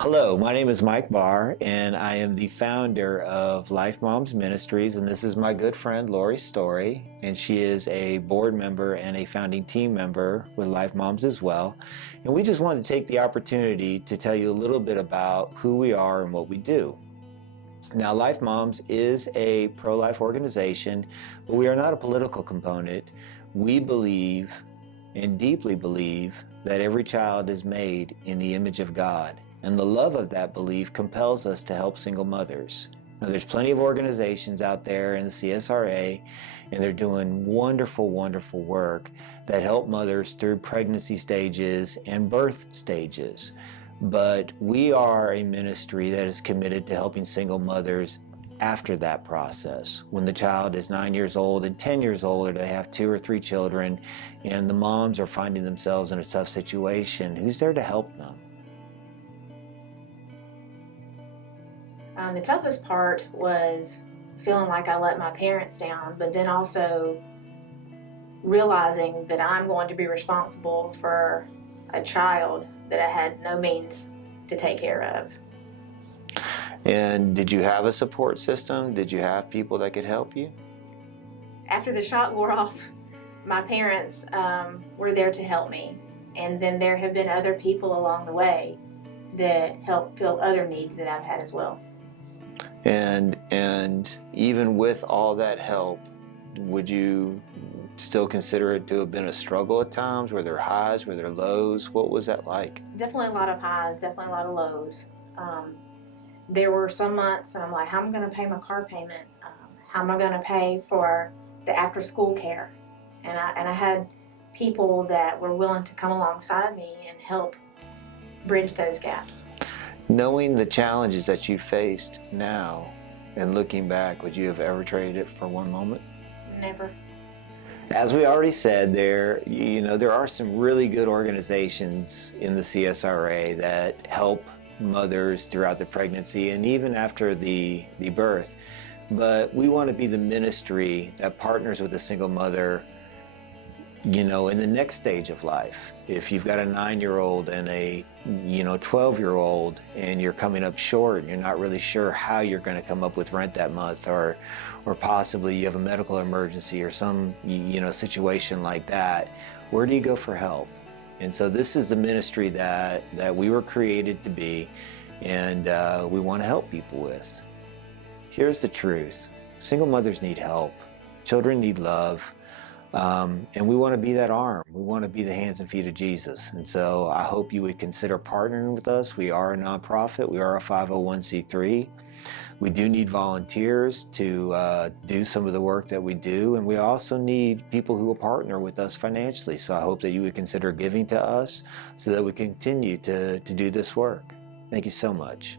Hello, my name is Mike Barr, and I am the founder of Life Moms Ministries, and this is my good friend Lori Story, and she is a board member and a founding team member with Life Moms as well. And we just wanted to take the opportunity to tell you a little bit about who we are and what we do. Now, Life Moms is a pro-life organization, but we are not a political component. We believe and deeply believe that every child is made in the image of God. And the love of that belief compels us to help single mothers. Now, there's plenty of organizations out there in the CSRA, and they're doing wonderful, wonderful work that help mothers through pregnancy stages and birth stages. But we are a ministry that is committed to helping single mothers after that process. When the child is 9 years old and 10 years old, or they have 2 or 3 children, and the moms are finding themselves in a tough situation, who's there to help them? The toughest part was feeling like I let my parents down, but then also realizing that I'm going to be responsible for a child that I had no means to take care of. And did you have a support system? Did you have people that could help you? After the shock wore off, my parents were there to help me, and then there have been other people along the way that helped fill other needs that I've had as well. And even with all that help, would you still consider it to have been a struggle at times? Were there highs? Were there lows? What was that like? Definitely a lot of highs, definitely a lot of lows. There were some months and I'm like, how am I going to pay my car payment? How am I going to pay for the after-school care? And I had people that were willing to come alongside me and help bridge those gaps. Knowing the challenges that you faced now and looking back, would you have ever traded it for one moment? Never. As we already said, there are some really good organizations in the CSRA that help mothers throughout the pregnancy and even after the birth. But we want to be the ministry that partners with a single mother, in the next stage of life. If you've got a 9-year-old and a 12-year-old and you're coming up short and you're not really sure how you're going to come up with rent that month, or possibly you have a medical emergency or some situation like that, where do you go for help? And so this is the ministry that we were created to be, and we want to help people with. Here's the truth. Single mothers need help. Children need love. And we want to be that arm. We want to be the hands and feet of Jesus. And so I hope you would consider partnering with us. We are a nonprofit. We are a 501c3. We do need volunteers to do some of the work that we do. And we also need people who will partner with us financially. So I hope that you would consider giving to us so that we continue to do this work. Thank you so much.